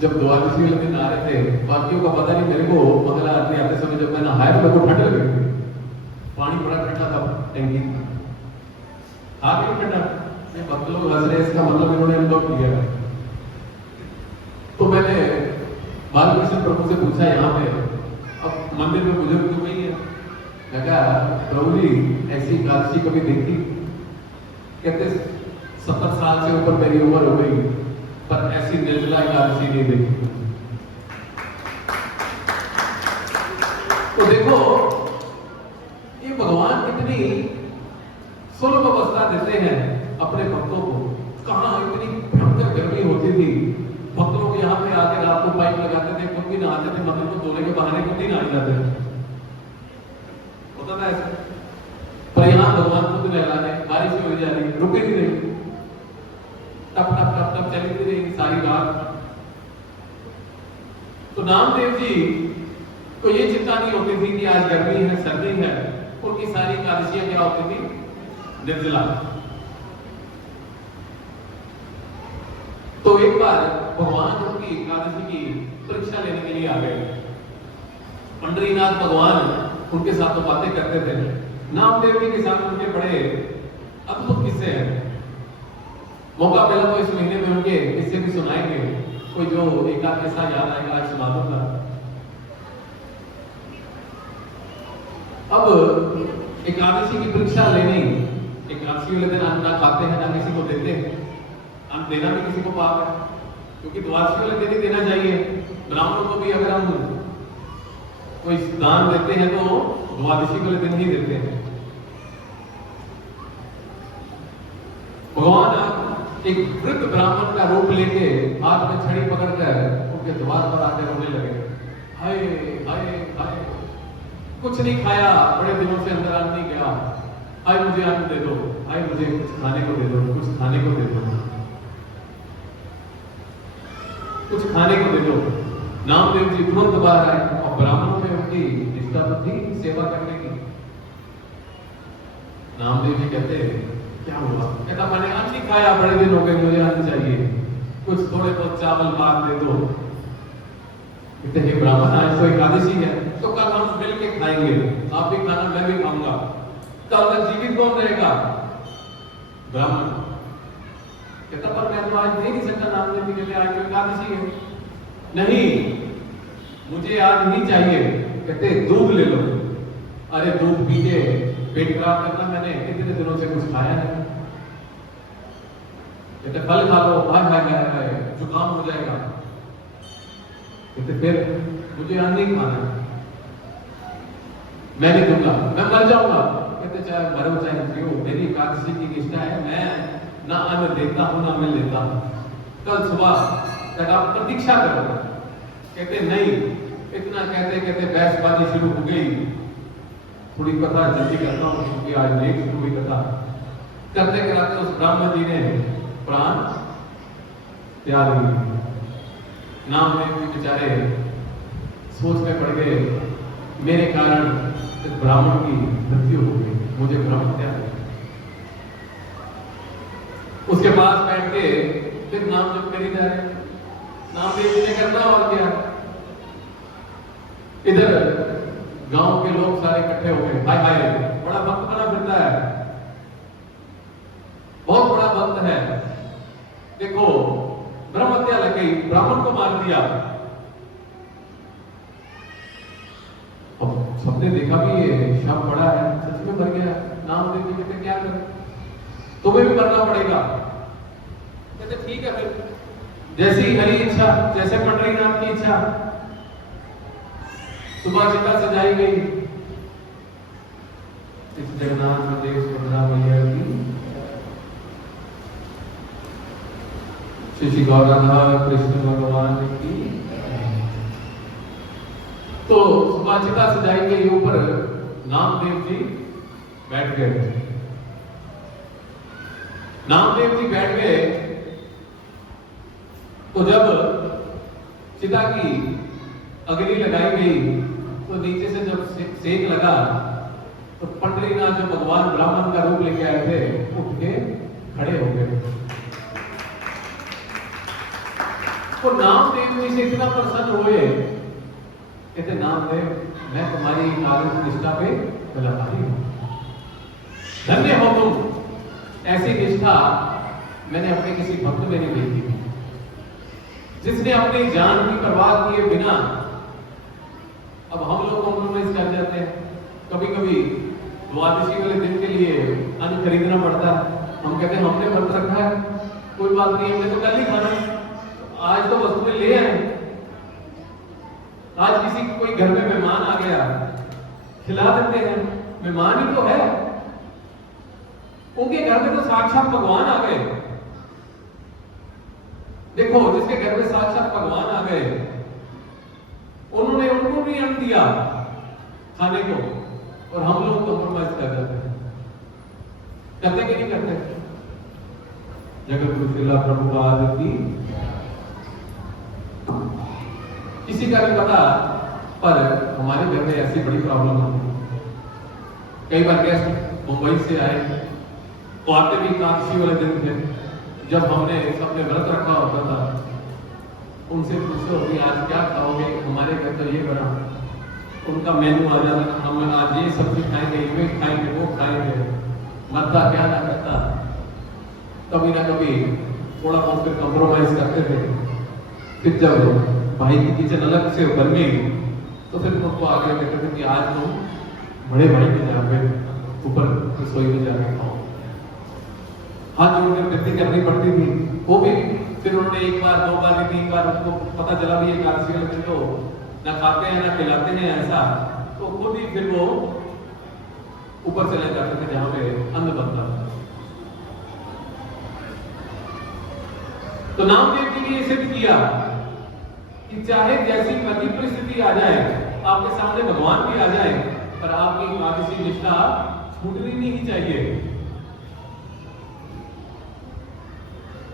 जब द्वादशी वाले दिन आ रहे थे, बाकियों का पता नहीं, मेरे को मंगला आरती आते समय जब मैं नहाया तो मेरे को ठंड लग रही थी। पानी बड़ा ठंडा था टैंकी का, आ गई ठंडा। भक्त लोग हंस रहे, इसका मतलब इन्होंने अनुभव किया है। तो मैंने बालकृष्ण प्रभु से पूछा, यहाँ पे अब मंदिर में बुजुर्ग तो वही है, मैं कहा प्रभु जी ऐसी एकादशी कभी देखी? कहते 70 साल से ऊपर मेरी उम्र हो गई, पर ऐसी निर्जला एकादशी नहीं देखी। तो देखो ये भगवान कितनी सुलभ अवस्था देते हैं अपने भक्तों को। कहां इतनी भयंकर गर्मी होती थी, भक्त लोग यहाँ पे आके रात को पाइप लगाते थे, खुद भी नहाते थे, मंदिर को धोने के बहाने खुद ही नहा जाते थे, होता था ऐसा। पर यहाँ भगवान खुद नहलाने, बारिश हो जा रही, रुके ही नहीं, टप टप टप टप चलती रही सारी रात। तो नामदेव जी को ये चिंता नहीं होती थी कि आज गर्मी है सर्दी है, उनकी सारी एकादशियां क्या होती थी? निर्जला। तो एक बार भगवान उनकी एकादशी की परीक्षा लेने के लिए आ गए। पंडरीनाथ भगवान उनके साथ तो बातें करते थे, नामदेव जी के साथ उनके बड़े अद्भुत किस्से हैं। मौका मिला तो इस महीने में उनके किस्से भी सुनाएंगे, कोई जो एक आध किस्सा याद आएगा आज सुना दूंगा। अब एकादशी की परीक्षा लेनी, एकादशी वाले दिन अन्न ना खाते हैं ना किसी को देते हैं, अन्न देना भी किसी को पाप है, क्योंकि द्वादशी वाले दिन ही देना चाहिए। ब्राह्मणों को भी अगर हम कोई दान देते हैं तो द्वादशी वाले दिन ही देते हैं। भगवान एक वृद्ध ब्राह्मण का रूप लेके हाथ में छड़ी पकड़कर उनके द्वार पर आकर रोने लगे, हाय हाय हाय, कुछ नहीं खाया, बड़े दिनों से अंदर अन्न नहीं गया, हाय मुझे अन्न दे दो, हाय मुझे कुछ खाने को दे दो, कुछ खाने को दे दो, कुछ खाने को दे दो। नामदेव जी तुरंत बाहर आए और ब्राह्मणों में उनकी निष्ठा तो थी सेवा करने की। नामदेव जी कहते क्या हुआ? कहता मैंने अन्न नहीं खाया, बड़े दिन हो गए, मुझे अन्न चाहिए, कुछ थोड़े बहुत चावल भात दे दो। कहते हे ब्राह्मण आज तो एकादशी है, तो कल हम मिल के खाएंगे, आप भी खाना मैं भी खाऊंगा, कल तक जीवित कौन रहेगा? ब्राह्मण कहता पर मैं तो आज दे नहीं सकता नामदेव जी के लिए, आज तो एकादशी है। नहीं मुझे आज नहीं चाहिए। कहते दूध ले लो। अरे दूध पी के पेट खराब करना, मैंने कितने दिनों से कुछ खाया नहीं। कहते फल खा लो, हाय हाय हाय हाय जुकाम हो जाएगा। कहते फिर मुझे अन्न नहीं खाना, मैं नहीं दूंगा, मैं मर जाऊंगा। कहते चाहे मरो चाहे जियो, मेरी एकादशी की निष्ठा है, मैं ना अन्न देता हूं ना मैं लेता हूं, कल सुबह तक आप प्रतीक्षा करो। कहते नहीं, इतना कहते कहते बहसबाजी शुरू हो गई। थोड़ी कथा जल्दी करता हूं क्योंकि आज लेट शुरू हुई कथा। करते कराते उस ब्राह्मण जी ने प्राण त्याग दिए। नामदेव जी बेचारे सोच में पड़ गए, मेरे कारण इस ब्राह्मण की मृत्यु हो गई, मुझे ब्रह्म हत्या हो गई। उसके पास बैठ के फिर नाम जप करी जा रहे, नामदेव जी ने करना और क्या। इधर गांव के लोग सारे इकट्ठे हो गए, हाय हाय बड़ा भक्त बना फिरता है, बहुत बड़ा भक्त है, देखो ब्रह्म हत्या लग गई, ब्राह्मण को मार दिया। अब सबने देखा भी ये शव पड़ा है, सच में मर गया। नामदेव जी कहते क्या करें, तुम्हें भी मरना पड़ेगा। कहते ठीक है फिर, जैसी हरी इच्छा, जैसे पंडरीनाथ की इच्छा। सुबह चिता सजाई गई। इस जगन्नाथ मंदिर सुभद्रा मैया की, श्री गौराधा कृष्ण भगवान की। तो सुबह चिता सजाई गई, ऊपर नामदेव जी बैठ गए। नामदेव जी बैठ गए तो जब चिता की अग्नि लगाई गई तो नीचे से जब सेक लगा तो पंडरीनाथ जो भगवान ब्राह्मण का रूप लेके आए थे उठ के खड़े हो गए। तो नामदेव जी से इतना प्रसन्न हुए, कहते नामदेव मैं तुम्हारी एकादश निष्ठा पे कलाकारी हूं, धन्य हो तुम, ऐसी निष्ठा मैंने अपने किसी भक्त में नहीं देखी, जिसने अपनी जान की परवाह किए बिना। अब हम लोग कॉम्प्रोमाइज कर जाते हैं, कभी कभी द्वादशी वाले दिन के लिए अन्न खरीदना पड़ता है, हम कहते हैं हमने व्रत रखा है, कोई बात नहीं, हमने तो कल ही खाना, आज तो वस्तुएं ले आए। आज किसी कोई घर में मेहमान आ गया, खिला देते हैं, मेहमान ही तो है, उनके घर में तो साक्षात भगवान आ गए। देखो जिसके घर में साक्षात भगवान आ गए, उन्होंने उनको भी अन्न दिया खाने को, और हम लोग कॉम्प्रोमाइज कर जाते हैं, करते कि नहीं करते? जगत गुरु श्रीला प्रभुपाद की किसी का नहीं पता, पर हमारे घर में ऐसी बड़ी प्रॉब्लम होती है। कई बार गेस्ट मुंबई से आए तो आते भी एकादशी वाले दिन थे, जब हमने सबने व्रत रखा होता था, उनसे पूछो कि आज क्या खाओगे, हमारे घर तो ये बना, उनका मेन्यू आ जाता, हम आज ये सब्जी खाएंगे, ये खाएंगे, वो खाएंगे, मत्ता क्या ना करता, कभी ना कभी थोड़ा बहुत फिर कॉम्प्रोमाइज करते थे। फिर जब भाई की किचन अलग से बन गई तो फिर उनको आगे कहते थे कि आज तुम बड़े भाई के जाके ऊपर रसोई में जाके खाओ, हाथ जोड़ कर विनती करनी पड़ती थी। वो भी फिर उन्होंने एक बार, दो बार, तीन बार, उनको पता चला भी एकादशी वाले दिन तो ना खाते हैं ना खिलाते हैं ऐसा, तो खुद ही फिर वो ऊपर चले जाते थे जहां पे अन्न बनता था। तो नामदेव जी ने सिद्ध किया कि चाहे जैसी मर्जी परिस्थिति आ जाए, आपके सामने भगवान भी आ जाए, पर आपकी एकादशी निष्ठा छूटनी नहीं चाहिए।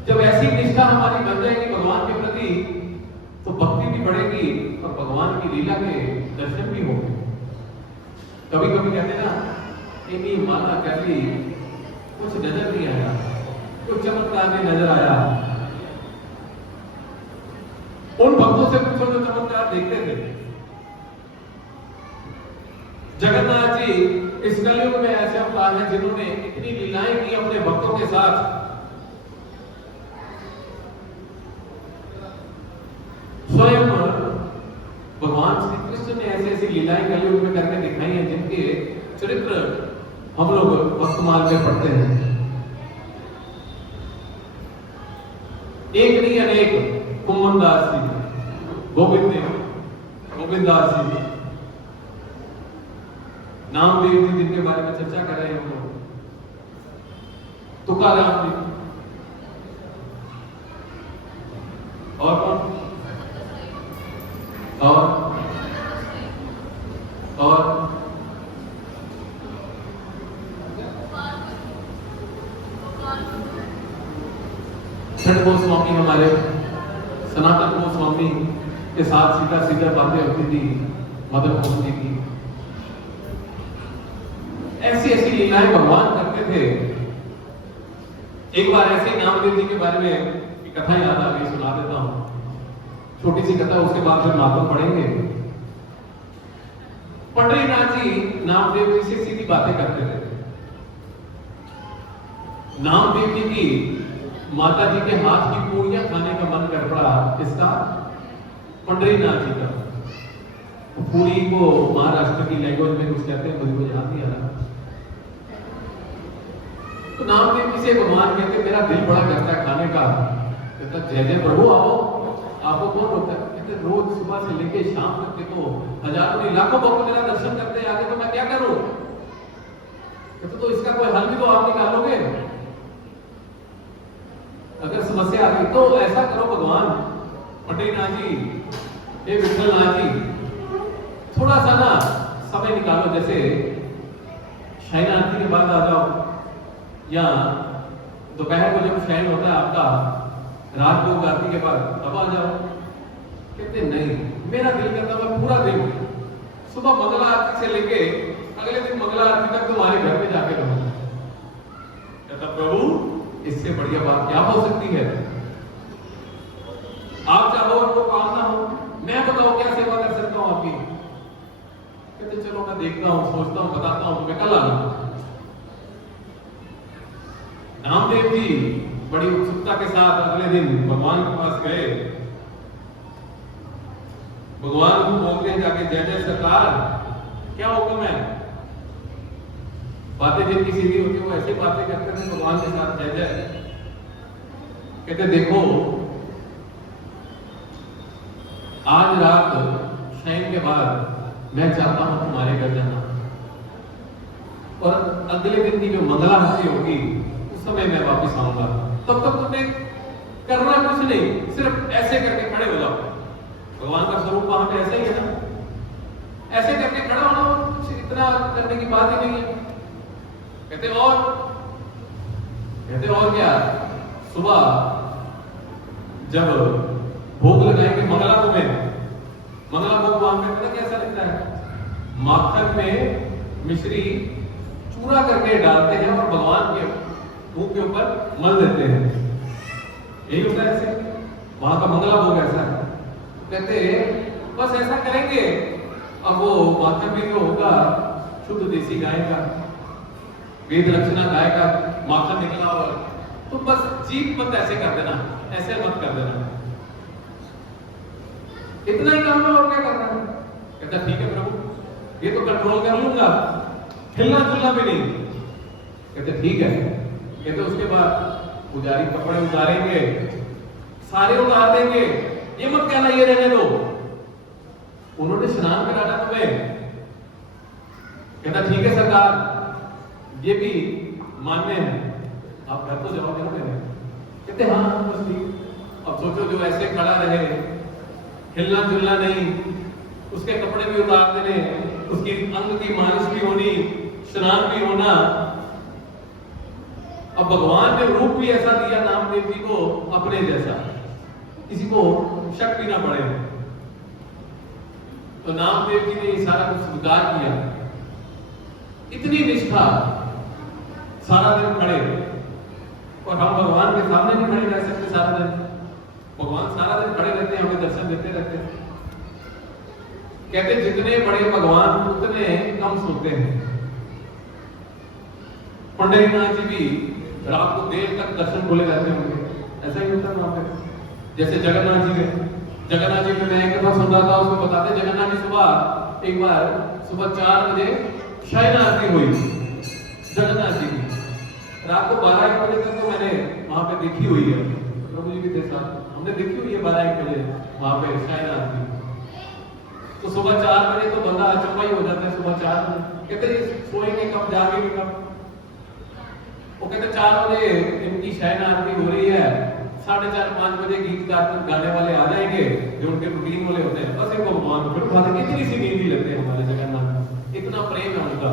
जब ऐसी निष्ठा हमारी बन जाएगी भगवान के प्रति, तो भक्ति भी बढ़ेगी और भगवान की लीला के दर्शन भी होंगे। कभी कभी कहते हैं ना, इतनी माला कर ली, कुछ नजर नहीं आया, कुछ चमत्कार नहीं नजर आया। उन भक्तों से पूछो जो चमत्कार देखते थे। जगन्नाथ जी इस कलयुग में ऐसे अवतार हैं जिन्होंने इतनी लीलाएं की अपने भक्तों के साथ। स्वयं भगवान श्री कृष्ण ने ऐसी ऐसी लीलाएं कलयुग में करके दिखाई हैं, जिनके चरित्र हम लोग वर्तमान में पढ़ते हैं। एक नहीं अनेक, कुमनदास जी, गोविंदास जी, नामदेव जी जिनके बारे में चर्चा कर रहे हैं हम लोग, तुकाराम जी, और कौन, और छठ गोस्वामी, हमारे सनातन गोस्वामी के साथ सीधा सीधा बातें होती थी मदन मोहन जी की। ऐसी ऐसी लीलाएं भगवान करते थे। एक बार ऐसे ही नामदेव जी के बारे में एक कथा याद आ गई, सुना देता हूं, छोटी सी कथा, उसके बाद फिर महात्मा पढ़ेंगे। पंडरीनाथ जी नामदेव जी से सीधी बातें करते थे। नामदेव जी की माता जी के हाथ की पूड़ियां खाने का मन कर पड़ा, किसका? पंडरीनाथ जी का। पूरी को महाराष्ट्र की लैंग्वेज में कुछ कहते हैं, मुझे को याद नहीं आ रहा। तो नामदेव जी से भगवान कहते मेरा दिल बड़ा करता है खाने का। कहता जय जय प्रभु, आओ, आपको कौन रोकता है? कहते रोज सुबह से लेके शाम तक देखो हजारों नहीं लाखों भक्त मेरा दर्शन करते आगे, तो मैं क्या करूं? कहते तो इसका कोई हल भी तो आप निकालोगे, अगर समस्या आ गई तो ऐसा करो भगवान पंडरीनाथ जी, हे विठलनाथ जी, थोड़ा सा ना समय निकालो, जैसे शयन आरती के बाद आ जाओ, या दोपहर को जब शयन होता है आपका, रात को आरती के बाद तब आ जाओ। कहते नहीं, मेरा दिल करता मैं पूरा दिन सुबह मंगला आरती से लेके अगले दिन मंगला आरती तक तुम्हारे घर पे जाके रहूंगा। कहता प्रभु इससे बढ़िया बात क्या हो सकती है? आप चाहो और वो काम ना हो, मैं बताओ क्या सेवा कर सकता हूं आपकी? कहते चलो मैं देखता हूं, सोचता हूं, बताता हूं तुम्हें, कल आना। नामदेव जी बड़ी उत्सुकता के साथ अगले दिन भगवान के पास गए। भगवान को बोलते हैं जाके, जय जय सरकार, क्या हुक्म है? बातें जिनकी सीधी होती है वो ऐसी बातें करते हैं भगवान के साथ, जय जय। कहते देखो आज रात शयन के बाद मैं चाहता हूं तुम्हारे घर जाना, और अगले दिन की जो मंगला आरती होगी उस समय मैं वापस आऊंगा। तब तक तुम्हें करना कुछ नहीं, सिर्फ ऐसे करके खड़े हो जाओ। भगवान का स्वरूप वहां पे ऐसे ही है ना, ऐसे करके खड़ा होना, कुछ इतना करने की बात ही नहीं है। कहते और क्या? सुबह जब भोग लगाएंगे मंगला को में, मंगला भोग वहां पे पता कैसा लगता है? माखन में मिश्री चूरा करके डालते हैं और भगवान के मुंह के ऊपर मल देते हैं, यही होता है ऐसे। वहां का मंगला भोग ऐसा है। कहते बस ऐसा करेंगे। अब वो माखन भी जो होगा शुद्ध देसी गाय का, वेद रचना गाय का माखन निकला, और तो बस जीप मत ऐसे कर देना, ऐसे मत कर देना, इतना ही काम है, और क्या करना है? कहता ठीक है प्रभु, ये तो कंट्रोल कर लूंगा, हिलना जुलना भी नहीं। कहते ठीक है। कहते उसके बाद पुजारी कपड़े उतारेंगे, सारे उतार देंगे, ये मत कहना ये रहने दो, उन्होंने स्नान कराना तुम्हें। कहता ठीक है सरकार, ये भी मान्य है, आप घर तो जाओगे ना मेरे? कहते हाँ बस ठीक। अब सोचो जो ऐसे खड़ा रहे, हिलना जुलना नहीं, उसके कपड़े भी उतार देने, उसकी अंग की मालिश भी होनी, स्नान भी होना। अब भगवान ने रूप भी ऐसा दिया नामदेव जी को अपने जैसा, किसी को शक भी ना पड़े। तो नामदेव जी ने सारा कुछ स्वीकार किया। इतनी निष्ठा, सारा दिन खड़े, और हम भगवान के सामने नहीं खड़े रह सकते सारा दिन। भगवान सारा दिन खड़े रहते हैं, हमें दर्शन देते रहते हैं। कहते जितने बड़े भगवान उतने कम सोते हैं। पंडरीनाथ जी भी रात को देर तक दर्शन खोले रहते होंगे, ऐसा ही होता है वहां पे। जैसे जगन्नाथ जी में मैं एक कथा सुन रहा था, उसमें बताते जगन्नाथ जी सुबह एक बार सुबह 4 बजे शयन आरती हुई जगन्नाथ जी की। रात को 12-1 बजे तक तो मैंने वहां पे देखी हुई है, प्रभु जी के साथ हमने देखी हुई है 12-1 बजे वहां पे शयन आरती। तो सुबह 4 बजे तो बंदा अचंभा ही हो जाता है। सुबह 4 बजे कहते सोएंगे कब, जागेंगे कब? वो कहते 4 बजे इनकी शयन आरती हो रही है, 4:30-5 बजे गीत गाने वाले आ जाएंगे जो उनके रूटीन वाले होते हैं, बस इनको भगवान फिर उठा देंगे। इतनी सी नींद ही लगते हैं हमारे जगन्नाथ, इतना प्रेम है उनका।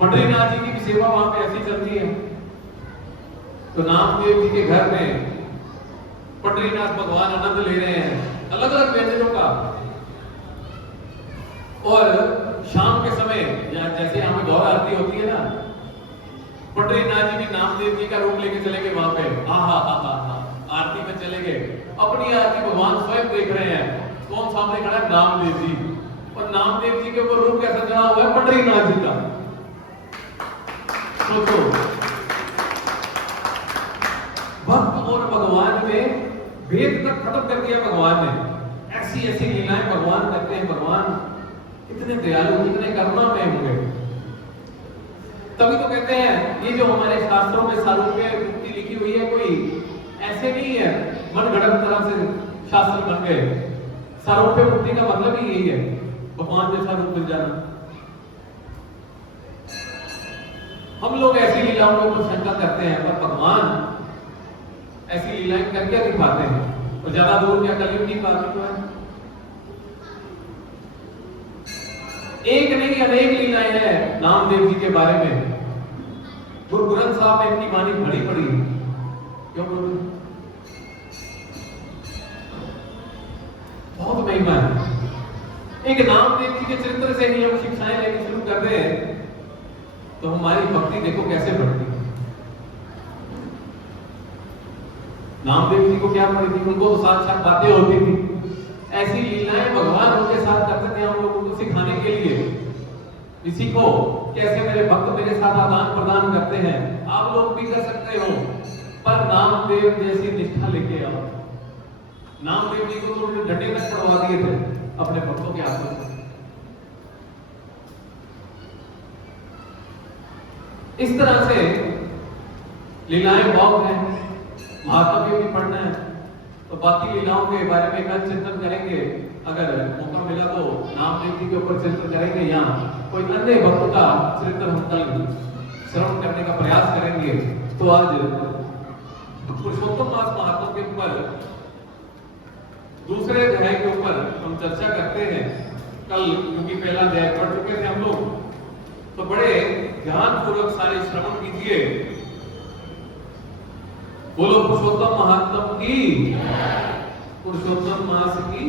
पंडरीनाथ जी की भी सेवा वहां पे ऐसी चलती है। तो नामदेव जी के घर में पंडरीनाथ भगवान आनंद ले रहे हैं अलग अलग व्यंजनों का। और शाम के समय जैसे यहाँ पे गौर आरती होती है ना, पंडरीनाथ जी भी नामदेव जी का रूप लेके चले गए वहां पे। आरती में चले गए, अपनी आरती भगवान स्वयं देख रहे हैं। कौन सामने खड़ा है? नामदेव जी। और नामदेव जी के ऊपर रूप कैसा चढ़ा हुआ है? पंडरीनाथ जी का। सोचो, भक्त और भगवान में भेद तक खत्म कर दिया भगवान ने। ऐसी ऐसी लीलाएं भगवान करते हैं। भगवान कितने दयालु, कितने करुणामय होंगे। तभी तो कहते हैं ये जो हमारे शास्त्रों में सारूप्य मुक्ति लिखी हुई है, कोई ऐसे नहीं है मन गढ़ंत तरह से शास्त्र बन गए। सारूप्य मुक्ति का मतलब ही यही है, भगवान जैसा रूप मिल जाना। हम लोग ऐसी लीलाओं को शंका करते हैं, पर भगवान ऐसी लीलाएं करके दिखाते हैं। तो ज्यादा दूर क्या कलयुग की बात तो है। एक नहीं अनेक लीलाएं हैं नामदेव जी के बारे में। गुरु ग्रंथ साहब ने इनकी वाणी बड़ी पड़ी, क्यों बोलूं? बहुत महिमा है। एक नामदेव जी के चरित्र से ही हम शिक्षाएं लेनी शुरू करते हैं तो हमारी भक्ति देखो कैसे बढ़ती है। नामदेव जी को क्या पड़ी थी, उनको तो साक्षात बातें होती थी, ऐसी लीलाएं भगवान उनके साथ करते थे हम लोगों को सिखाने के लिए। इसी को कैसे मेरे भक्त मेरे साथ आदान प्रदान करते हैं, आप लोग भी कर सकते हो, पर नामदेव जैसी निष्ठा लेके आओ। नामदेव जी को तो उन्होंने डंडे तक पड़वा दिए थे अपने भक्तों के हाथों से। इस तरह से लीलाएं बहुत हैं, महाकाव्य भी पढ़ना है तो बाकी लीलाओं के बारे में कल चिंतन करेंगे। अगर मौका मिला तो नामदेव जी के ऊपर चिंतन करेंगे या कोई अन्य भक्त का चरित्र हम कल श्रवण करने का प्रयास करेंगे। तो आज पुरुषोत्तम मास महात्मा के ऊपर दूसरे अध्याय के ऊपर हम चर्चा करते हैं। कल क्योंकि पहला अध्याय पढ़ चुके थे हम लोग, तो बड़े ध्यान पूर्वक सारे श्रवण कीजिए। बोलो पुरुषोत्तम महात्मा की, पुरुषोत्तम मास की।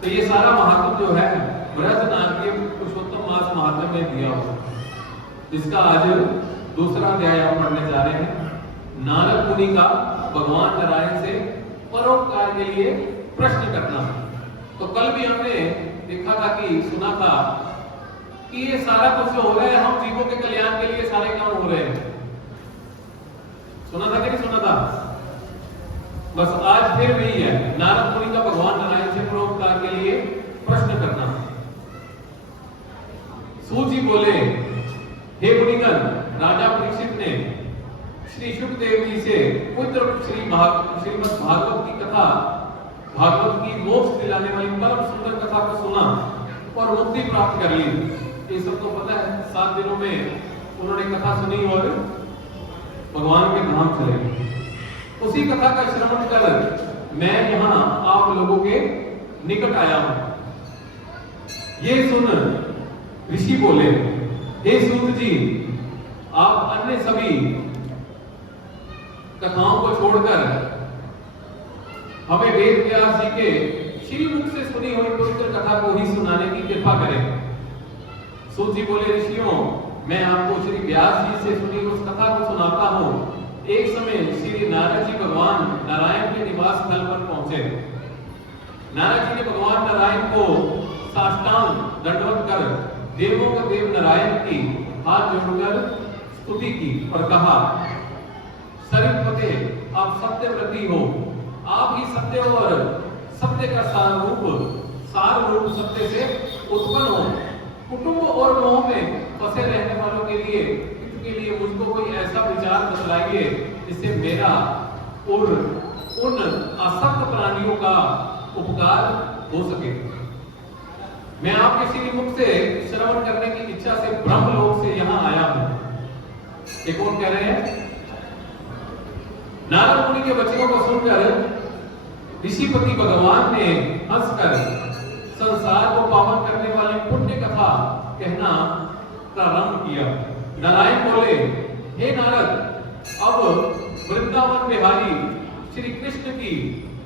तो ये सारा महात्म जो है ब्रज नारदीय पुरुषोत्तम मास महात्म में दिया हुआ, जिसका आज दूसरा अध्याय हम पढ़ने जा रहे हैं। नारद मुनि का भगवान नारायण से परोपकार के लिए प्रश्न करना। तो कल भी हमने देखा था कि सुना था कि ये सारा कुछ जो हो रहा है हम जीवों के कल्याण के लिए सारे काम हो रहे हैं। सुना था कि नहीं सुना था? बस आज फिर वही है, नारद मुनि का भगवान नारायण से परोपकार के लिए प्रश्न करना। सूत जी बोले, हे मुनिगण, राजा परीक्षित ने श्री शुकदेव जी से पुत्र श्रीमद् भागवत की कथा, भागवत की मोक्ष दिलाने वाली परम सुंदर कथा को सुना और मुक्ति प्राप्त कर ली। ये सब तो पता है, 7 दिनों में उन्होंने कथा सुनी और भगवान के धाम चले गए। उसी कथा का श्रवण कर मैं यहाँ आप लोगों के निकट आया हूं। ये सुन ऋषि बोले, हे सूत जी, आप अन्य सभी कथाओं को छोड़कर हमें वेद व्यास जी के श्रीमुख से सुनी हुई पवित्र कथा को ही सुनाने की कृपा करें। सूत जी बोले, ऋषियों, मैं आपको श्री व्यास जी से सुनी उस कथा को सुनाता हूँ। एक समय श्री नारद जी भगवान नारायण के निवास स्थल पर पहुंचे। नारद जी ने भगवान नारायण को साष्टांग दंडवत कर देवों का देव नारायण की हाथ जोड़कर स्तुति की और कहा, सरितपते, आप सत्यव्रती हो, आप ही सत्य और सत्य का सार रूप सत्य से उत्पन्न हो। कुटुंब और मोह में फंसे रहने वालों के लिए मुझको कोई ऐसा विचार बतलाइए जिससे मेरा और उन असक्त प्राणियों का उपकार हो सके। मैं आपके श्री मुख से श्रवण करने की इच्छा से ब्रह्मलोक से यहाँ आया हूँ। ये कौन कह रहे हैं? नारद मुनि के वचनों को सुनकर ऋषिपति भगवान ने हंसकर संसार को पावन करने वाली पुण्य कथा कहना प्रारंभ किया। नारायण बोले, हे नारद, अब वृंदावन बिहारी श्री कृष्ण की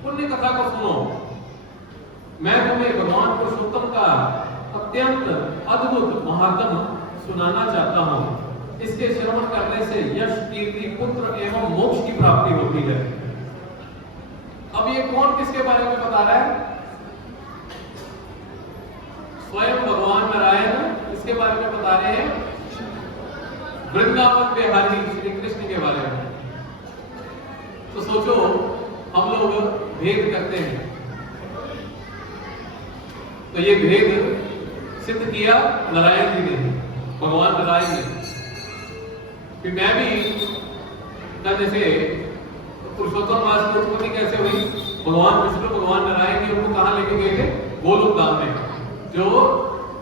पुण्य कथा को सुनो। मैं तुम्हें भगवान पुरुषोत्तम का अत्यंत अद्भुत महात्म सुनाना चाहता हूँ। इसके श्रवण करने से यश, कीर्ति, पुत्र एवं मोक्ष की प्राप्ति होती है। अब ये कौन किसके बारे में बता रहा है? स्वयं भगवान नारायण इसके बारे में बता रहे हैं, वृंदावन बिहारी श्री कृष्ण के बारे में। तो सोचो, हम लोग भेद करते हैं, तो ये भेद सिद्ध किया नारायण जी ने, भगवान नारायण ने। कि मैं भी जैसे पुरुषोत्तम मास की उत्पत्ति कैसे हुई, भगवान विष्णु भगवान नारायण जी उनको कहां लेके गए थे? गोलोक धाम में, जो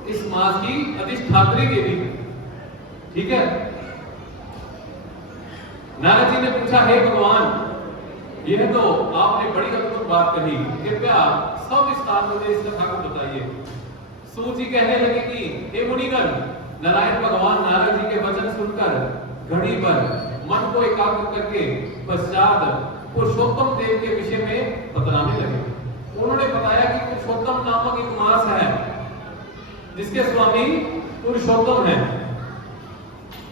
इस मास की अधिष्ठात्री देवी है। ठीक है। नारद जी ने पूछा, हे भगवान, यह तो आपने बड़ी अद्भुत बात कही, कृपया सब विस्तार में इस कथा को बताइए। सूत जी कहने लगे कि हे मुनिगण, नारायण भगवान नारद जी के वचन सुनकर घड़ी भर मन को एकाग्र करके पश्चात पुरुषोत्तम देव के विषय में बतलाने लगे। उन्होंने बताया कि पुरुषोत्तम नामक एक मास है जिसके स्वामी पुरुषोत्तम है।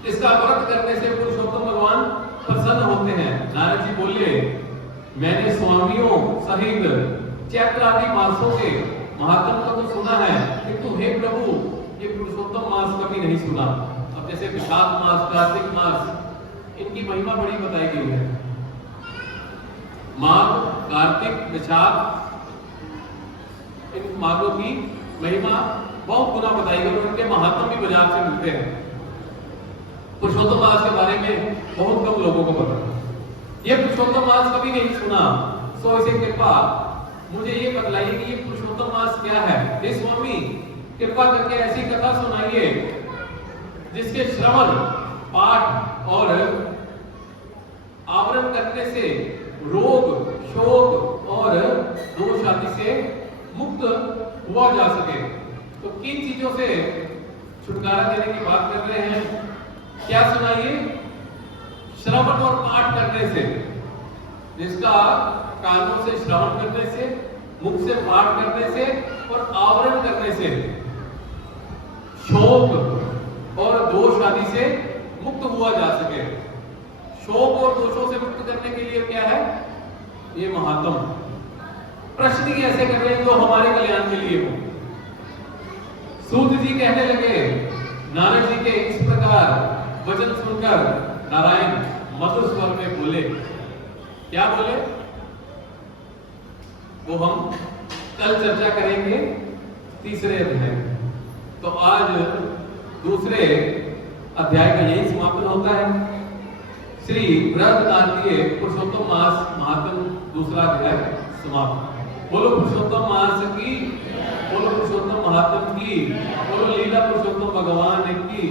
इसका व्रत करने से पुरुषोत्तम भगवान प्रसन्न होते हैं। नारद जी बोले, मैंने स्वामियों सहित चैत्र आदि मासों के महात्म को तो सुना है, किंतु हे प्रभु ये पुरुषोत्तम मास कभी नहीं सुना। अब जैसे विशाख मास, कार्तिक मास, इनकी महिमा बड़ी बताई गई है। माघ, कार्तिक, विशाख, इन मार्गों की महिमा बहुत गुना बताई गई और इनके महात्म भी बाजार से मिलते हैं। पुरुषोत्तम मास के बारे में बहुत कम लोगों को पता। ये पुरुषोत्तम मास कभी नहीं सुना, सो इसे कृपा मुझे ये बतलाइए कि ये पुरुषोत्तम मास क्या है। हे स्वामी, कृपा करके ऐसी कथा सुनाइए जिसके श्रवण, पाठ और आवरण करने से रोग, शोक और दोष आदि से मुक्त हुआ जा सके। तो किन चीजों से छुटकारा देने की बात कर रहे हैं? क्या सुनाइए? श्रवण और पाठ करने से, जिसका कानों से श्रवण करने से, मुख से पाठ करने से और आवरण करने से शोक और दोष आदि से मुक्त हुआ जा सके। शोक और दोषों से मुक्त करने के लिए क्या है? ये महात्म। प्रश्न ही ऐसे कर रहे हैं जो हमारे कल्याण के लिए हो। सूत जी कहने लगे, नारद जी के इस प्रकार वचन सुनकर नारायण मधुर स्वर में बोले। क्या बोले वो हम कल चर्चा करेंगे तीसरे अध्याय। तो आज दूसरे अध्याय का यही समापन होता है। श्री बृहदारण्यक पुरुषोत्तम मास महात्म दूसरा अध्याय समाप्त। बोलो पुरुषोत्तम मास की, बोलो पुरुषोत्तम महात्म की, बोलो लीला पुरुषोत्तम भगवान की,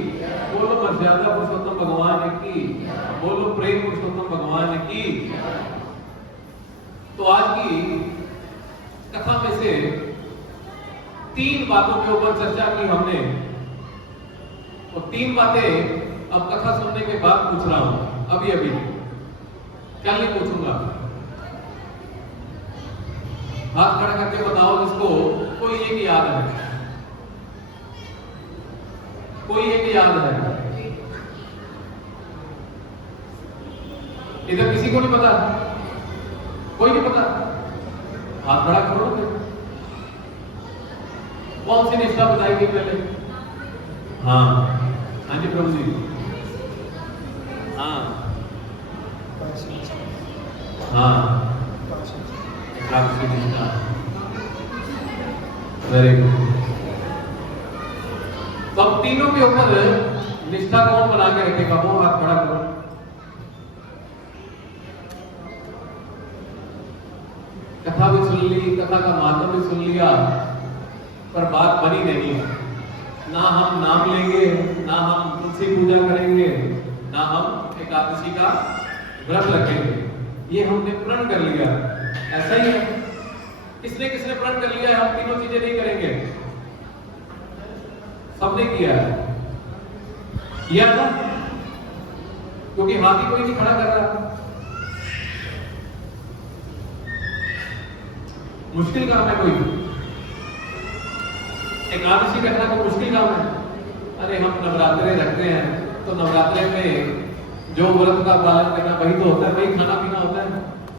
बोलो मर्यादा पुरुषोत्तम भगवान की, बोलो प्रेम पुरुषोत्तम भगवान की। तो आज की कथा में से 3 बातों के ऊपर चर्चा की हमने, और 3 बातें अब कथा सुनने के बाद पूछ रहा हूं। अभी कल नहीं पूछूंगा। हाथ खड़ा करके बताओ जिसको कोई एक याद है, कोई एक याद है। इधर किसी को नहीं पता? कोई नहीं पता? हाथ खड़ा करो ना। कौन सी निष्ठा बताई गई पहले? हाँ हाँ जी प्रभु जी। हाँ हाँ, वेरी गुड। तो अब तीनों के ऊपर निष्ठा कौन बना के रखेगा? वो हाथ खड़ा करो। कथा भी सुन ली, कथा का माध्यम भी सुन लिया, पर बात बनी नहीं है। ना हम नाम लेंगे, ना हम तुलसी पूजा करेंगे, ना हम एकादशी का व्रत रखेंगे। ये हमने प्रण कर लिया। ऐसा ही है। किसने किसने प्रण कर लिया है हम तीनों चीजें नहीं करेंगे? सबने किया है। किया था, क्योंकि हाथ ही कोई नहीं खड़ा कर रहा। मुश्किल काम है कोई? एकादशी करना कोई मुश्किल काम है? अरे हम नवरात्रे रखते हैं, तो नवरात्रे में जो व्रत का पालन करना वही तो होता है, वही खाना पीना होता है।